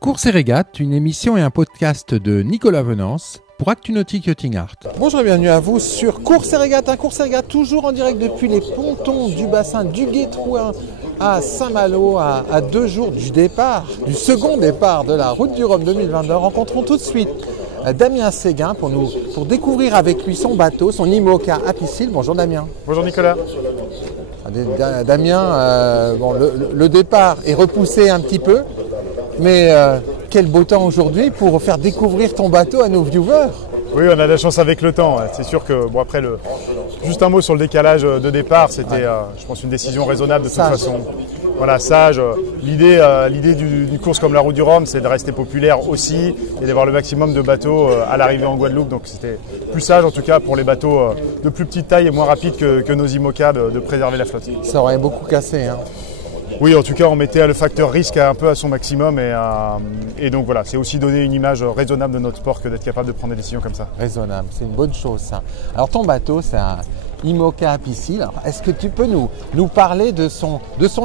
Courses et régates, une émission et un podcast de Nicolas Venance pour Actu Nautique Yachting Art. Bonjour et bienvenue à vous sur Courses et régates, un Courses et régates toujours en direct depuis les pontons du bassin du Guétrouin à Saint-Malo, à 2 jours du départ, du second départ de la Route du Rhum 2022. Rencontrons tout de suite Damien Séguin pour découvrir avec lui son bateau, son IMOCA Apicil. Bonjour Damien. Bonjour Nicolas. Damien, le départ est repoussé un petit peu, mais quel beau temps aujourd'hui pour faire découvrir ton bateau à nos viewers. Oui, on a de la chance avec le temps. C'est sûr que, bon après, juste un mot sur le décalage de départ, c'était, je pense, une décision raisonnable de toute façon. Voilà, sage. L'idée d'une course comme la Route du Rhum, c'est de rester populaire aussi et d'avoir le maximum de bateaux à l'arrivée en Guadeloupe. Donc c'était plus sage, en tout cas, pour les bateaux de plus petite taille et moins rapides que nos IMOCA de préserver la flotte. Ça aurait beaucoup cassé, hein. Oui, en tout cas, on mettait le facteur risque un peu à son maximum et donc voilà, c'est aussi donner une image raisonnable de notre sport que d'être capable de prendre des décisions comme ça. Raisonnable, c'est une bonne chose ça. Alors ton bateau, c'est un IMOCA Apicil. Est-ce que tu peux nous parler de son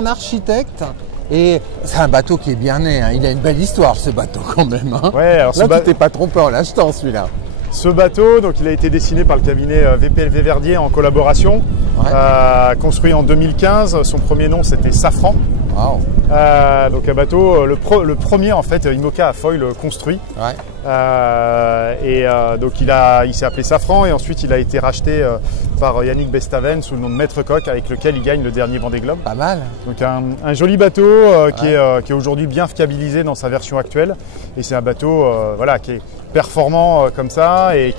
architecte? Et c'est un bateau qui est bien né, hein. Il a une belle histoire ce bateau quand même, hein. Ouais, alors là, tu t'es pas trompé en l'achetant celui-là. Ce bateau, donc, il a été dessiné par le cabinet VPLV Verdier en collaboration, construit en 2015. Son premier nom c'était Safran. Wow. Donc un bateau, le premier en fait IMOCA à foil construit. Ouais. Donc il s'est appelé Safran et ensuite il a été racheté par Yannick Bestaven sous le nom de Maître Coq avec lequel il gagne le dernier Vendée Globe. Pas mal. Donc un joli bateau qui est aujourd'hui bien fiabilisé dans sa version actuelle et c'est un bateau qui est performant comme ça et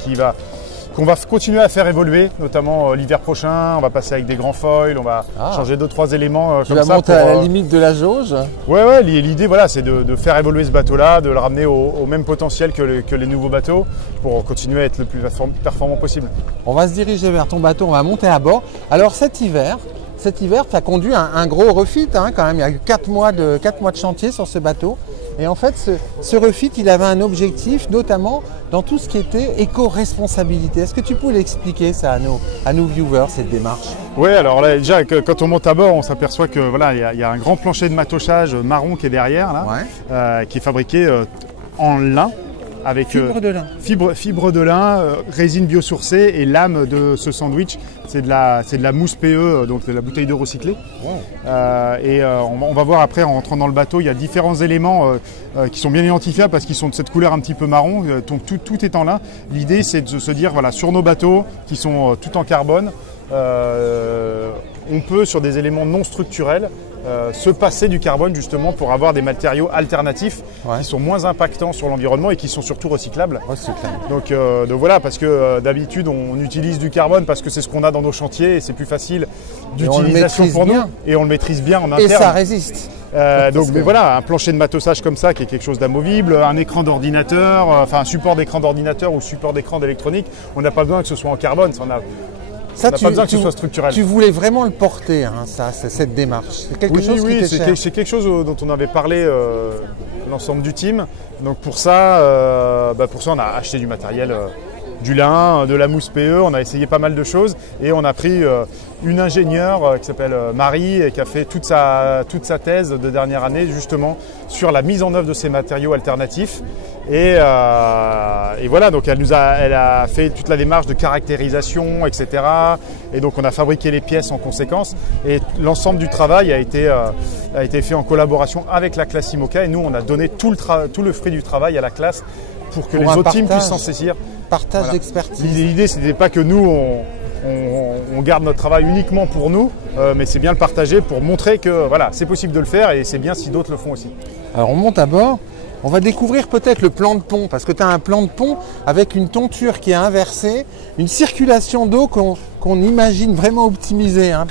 qu'on va continuer à faire évoluer, notamment l'hiver prochain. On va passer avec des grands foils, on va changer 2-3 éléments comme ça. Tu vas monter à la limite de la jauge. Ouais, l'idée c'est de faire évoluer ce bateau-là, de le ramener au même potentiel que les nouveaux bateaux pour continuer à être le plus performant possible. On va se diriger vers ton bateau, on va monter à bord. Alors cet hiver, tu as conduit un gros refit, hein, quand même. Il y a eu 4 mois de chantier sur ce bateau. Et en fait, ce refit, il avait un objectif, notamment dans tout ce qui était éco-responsabilité. Est-ce que tu peux l'expliquer ça à nos viewers, cette démarche? Oui, alors là, déjà, quand on monte à bord, on s'aperçoit que il y a un grand plancher de matochage marron qui est derrière, là, qui est fabriqué en lin. Avec fibre de lin. Fibre de lin, résine biosourcée et lame de ce sandwich. C'est de la mousse PE, donc de la bouteille d'eau recyclée. Wow. On va voir après, en rentrant dans le bateau, il y a différents éléments qui sont bien identifiables parce qu'ils sont de cette couleur un petit peu marron. Donc tout est en lin. L'idée, c'est de se dire, sur nos bateaux qui sont tout en carbone, on peut, sur des éléments non structurels, se passer du carbone justement pour avoir des matériaux alternatifs qui sont moins impactants sur l'environnement et qui sont surtout recyclables. Donc voilà, parce que d'habitude on utilise du carbone parce que c'est ce qu'on a dans nos chantiers et c'est plus facile d'utilisation pour nous et on le maîtrise bien en interne. Et ça résiste. Voilà, un plancher de matossage comme ça qui est quelque chose d'amovible, un écran d'ordinateur, un support d'écran d'ordinateur ou support d'écran d'électronique, on n'a pas besoin que ce soit en carbone, on n'a pas besoin que ce soit structurel. Tu voulais vraiment le porter, hein, cette démarche. C'est quelque chose qui t'est cher. C'est quelque chose dont on avait parlé l'ensemble du team. Donc pour ça, on a acheté du matériel, du lin, de la mousse PE, on a essayé pas mal de choses et on a pris une ingénieure qui s'appelle Marie et qui a fait toute sa thèse de dernière année justement sur la mise en œuvre de ces matériaux alternatifs. Et voilà, donc elle a fait toute la démarche de caractérisation, etc. Et donc on a fabriqué les pièces en conséquence. Et l'ensemble du travail a été fait en collaboration avec la classe IMOCA. Et nous, on a donné tout le fruit du travail à la classe pour que les autres teams puissent s'en saisir. Partage d'expertise. L'idée, c'était pas que nous, on garde notre travail uniquement pour nous, mais c'est bien le partager pour montrer que c'est possible de le faire et c'est bien si d'autres le font aussi. Alors on monte à bord. On va découvrir peut-être le plan de pont, parce que tu as un plan de pont avec une tonture qui est inversée, une circulation d'eau qu'on imagine vraiment optimisée, hein,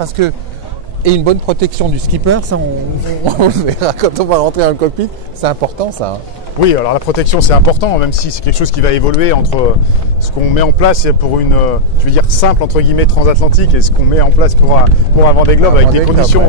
et une bonne protection du skipper, ça on le verra quand on va rentrer dans le cockpit, c'est important ça. Hein. Oui, alors la protection c'est important, même si c'est quelque chose qui va évoluer entre ce qu'on met en place pour une, simple entre guillemets transatlantique et ce qu'on met en place pour un Vendée Globe avec des conditions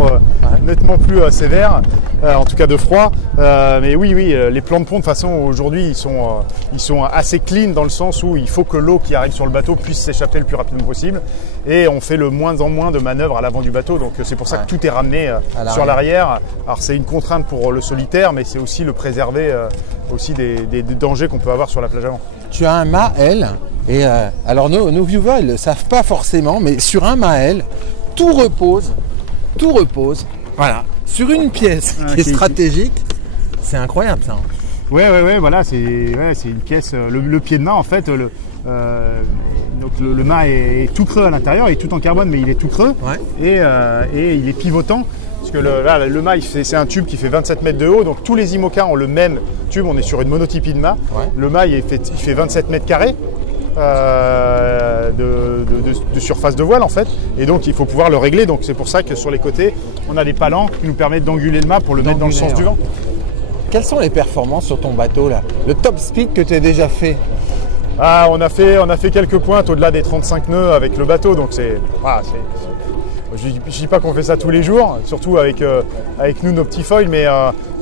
nettement plus sévères. en tout cas de froid. Mais oui, les plans de pont de toute façon aujourd'hui ils sont assez clean dans le sens où il faut que l'eau qui arrive sur le bateau puisse s'échapper le plus rapidement possible. Et on fait le moins en moins de manœuvres à l'avant du bateau, donc c'est pour ça que tout est ramené sur l'arrière. Alors c'est une contrainte pour le solitaire, mais c'est aussi le préserver aussi des dangers qu'on peut avoir sur la plage avant. Tu as un mât L, et alors nos viewers ils ne le savent pas forcément, mais sur un mât L, tout repose, voilà, sur une pièce qui est stratégique. C'est incroyable ça. Ouais, voilà, c'est une caisse, le pied de mât en fait, donc le mât est tout creux à l'intérieur, il est tout en carbone mais il est tout creux, et il est pivotant. Parce que le mât, c'est un tube qui fait 27 mètres de haut, donc tous les IMOCA ont le même tube, on est sur une monotypie de mât. Le mât il fait 27 mètres carrés de surface de voile en fait, et donc il faut pouvoir le régler, donc c'est pour ça que sur les côtés on a des palans qui nous permettent d'anguler le mât pour le mettre dans le sens du vent. Quelles sont les performances sur ton bateau là? Le top speed que tu as déjà fait? On a fait quelques pointes au-delà des 35 nœuds avec le bateau, donc je ne dis pas qu'on fait ça tous les jours, surtout avec nous, nos petits foils, mais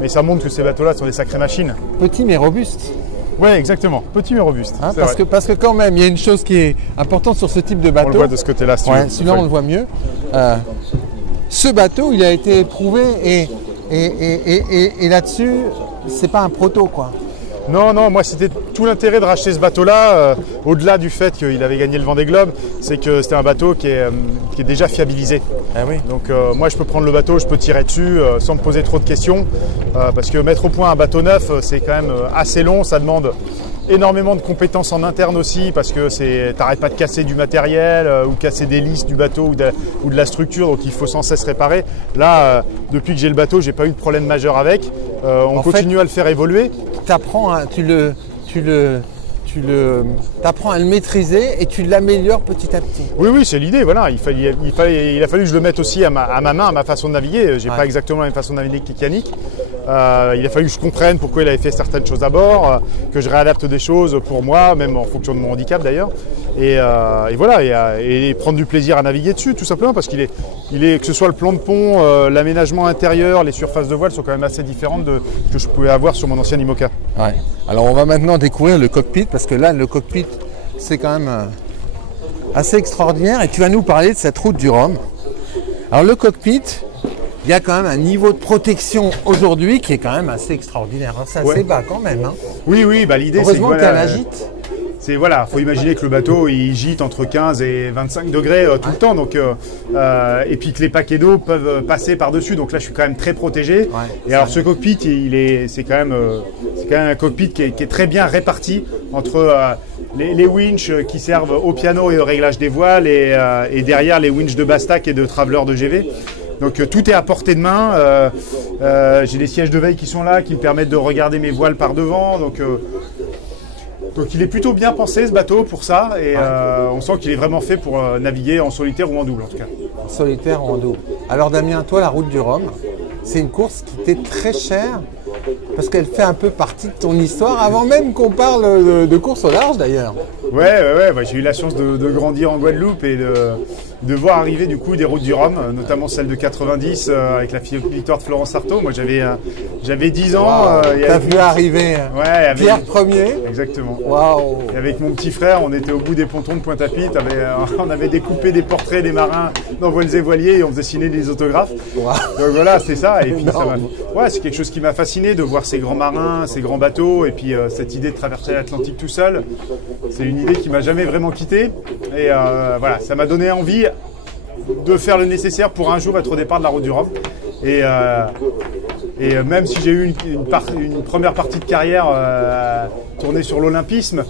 ça montre que ces bateaux-là sont des sacrées machines. Petit mais robuste. Oui, exactement. Petit mais robuste. Parce que quand même, il y a une chose qui est importante sur ce type de bateau. On le voit de ce côté-là. Celui-là, on le voit mieux. Ce bateau, il a été éprouvé et là-dessus, c'est pas un proto, quoi. Non, moi c'était tout l'intérêt de racheter ce bateau-là, au-delà du fait qu'il avait gagné le Vendée Globe, c'est que c'était un bateau qui est déjà fiabilisé. Ah oui. Donc moi je peux prendre le bateau, je peux tirer dessus sans me poser trop de questions, parce que mettre au point un bateau neuf c'est quand même assez long, ça demande énormément de compétences en interne aussi, parce que t'arrêtes pas de casser du matériel ou casser des lisses du bateau ou de la structure, donc il faut sans cesse réparer. Là, depuis que j'ai le bateau, j'ai pas eu de problème majeur avec. On continue à le faire évoluer. T'apprends à le maîtriser et tu l'améliores petit à petit. Oui, c'est l'idée. Voilà, il a fallu que je le mette aussi à ma main, à ma façon de naviguer. J'ai pas exactement la même façon de naviguer qu'Yannick. Il a fallu que je comprenne pourquoi il avait fait certaines choses à bord, que je réadapte des choses pour moi, même en fonction de mon handicap d'ailleurs. Et voilà, et prendre du plaisir à naviguer dessus, tout simplement, parce qu'il est, que ce soit le plan de pont, l'aménagement intérieur, les surfaces de voile sont quand même assez différentes de ce que je pouvais avoir sur mon ancien IMOCA. Ouais. Alors on va maintenant découvrir le cockpit, parce que là, le cockpit, c'est quand même assez extraordinaire, et tu vas nous parler de cette route du Rhum. Alors le cockpit, il y a quand même un niveau de protection aujourd'hui qui est quand même assez extraordinaire. C'est assez bas quand même. Hein. Oui, l'idée c'est heureusement qu'il y a la gîte. Faut imaginer que le bateau il gîte entre 15 et 25 degrés tout le temps, donc et puis que les paquets d'eau peuvent passer par-dessus, donc là je suis quand même très protégé. Et alors ce cockpit, c'est quand même un cockpit qui est très bien réparti entre les winches qui servent au piano et au réglage des voiles et derrière les winches de Bastac et de Traveler de GV. Donc tout est à portée de main. J'ai des sièges de veille qui sont là, qui me permettent de regarder mes voiles par devant. Donc il est plutôt bien pensé ce bateau pour ça, et on sent qu'il est vraiment fait pour naviguer en solitaire ou en double en tout cas. En solitaire ou en double. Alors Damien, toi la route du Rhum, c'est une course qui t'est très chère, parce qu'elle fait un peu partie de ton histoire, avant même qu'on parle de course au large d'ailleurs. Ouais, j'ai eu la chance de grandir en Guadeloupe et de voir arriver du coup des routes du Rhum, notamment celle de 90 avec la victoire de Florence Artaud. Moi j'avais 10 ans. T'as vu arriver Pierre Premier. Exactement. Waouh. Et avec mon petit frère, on était au bout des pontons de Pointe-à-Pitre, on avait découpé des portraits des marins dans Voiles et Voiliers et on faisait signer des autographes. Wow. Donc voilà, c'est ça. Et puis c'est quelque chose qui m'a fasciné de voir ces grands marins, ces grands bateaux, et puis cette idée de traverser l'Atlantique tout seul. C'est une idée qui m'a jamais vraiment quitté, et voilà, ça m'a donné envie de faire le nécessaire pour un jour être au départ de la route du Rhum. Et même si j'ai eu une première partie de carrière tournée sur l'olympisme,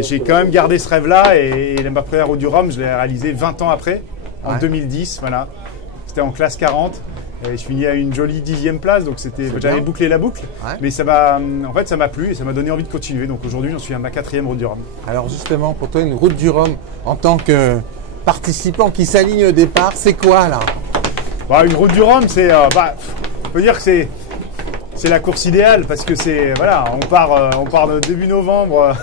j'ai quand même gardé ce rêve-là, et ma première route du Rhum, je l'ai réalisée 20 ans après, en 2010, voilà. C'était en classe 40. Et je finis à une jolie 10e place, donc j'avais bouclé la boucle, mais ça m'a plu et ça m'a donné envie de continuer. Donc aujourd'hui, j'en suis à ma 4e route du Rhum. Alors justement, pour toi, une route du Rhum en tant que participant qui s'aligne au départ, c'est quoi là? Une route du Rhum, c'est, on peut dire que c'est la course idéale, parce que on part de début novembre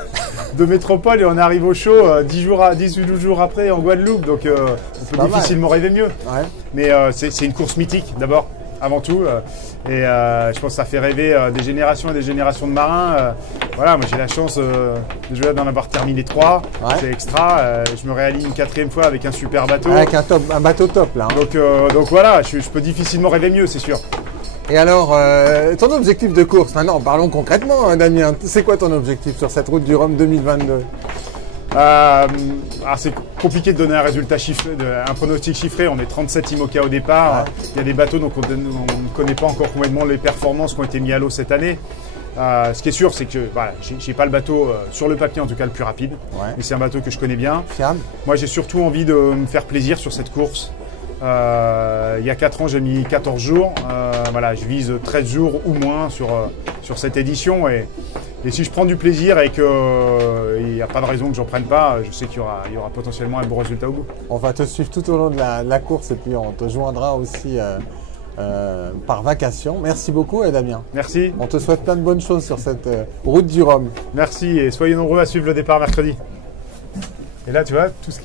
de métropole et on arrive au chaud 18 jours après en Guadeloupe, donc on peut difficilement rêver mieux. Ouais. Mais c'est une course mythique d'abord, avant tout. Je pense que ça fait rêver des générations et des générations de marins. Voilà, moi j'ai la chance déjà d'en avoir terminé 3. Ouais. C'est extra. Je me réaligne une 4e fois avec un super bateau. Avec un bateau top là. Hein. Donc voilà, je peux difficilement rêver mieux, c'est sûr. Et alors, ton objectif de course, maintenant parlons concrètement, hein, Damien. C'est quoi ton objectif sur cette route du Rhum 2022 ? C'est compliqué de donner un résultat chiffré, un pronostic chiffré. On est 37 IMOCA au départ. Ouais. Il y a des bateaux, donc on ne connaît pas encore complètement les performances qui ont été mis à l'eau cette année. Ce qui est sûr, c'est que voilà, j'ai pas le bateau, sur le papier en tout cas, le plus rapide. Ouais. Mais c'est un bateau que je connais bien. Fiable. Moi, j'ai surtout envie de me faire plaisir sur cette course. Il y a 4 ans, j'ai mis 14 jours. Voilà, je vise 13 jours ou moins sur cette édition. Et si je prends du plaisir et qu'il n'y a pas de raison que j'en prenne pas, je sais qu'il y aura potentiellement un bon résultat au bout. On va te suivre tout au long de la course et puis on te joindra aussi par vacation. Merci beaucoup, Damien. Merci. On te souhaite plein de bonnes choses sur cette route du Rhum. Merci et soyez nombreux à suivre le départ mercredi. Et là, tu vois, tout ce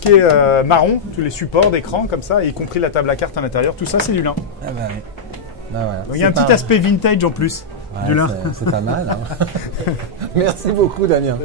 qui est marron, tous les supports d'écran comme ça, y compris la table à cartes à l'intérieur, tout ça, c'est du lin. Ah bah oui. Bah voilà. Donc, il y a un petit aspect vintage en plus. Ouais, du lin. c'est pas mal. Hein. Merci beaucoup, Damien.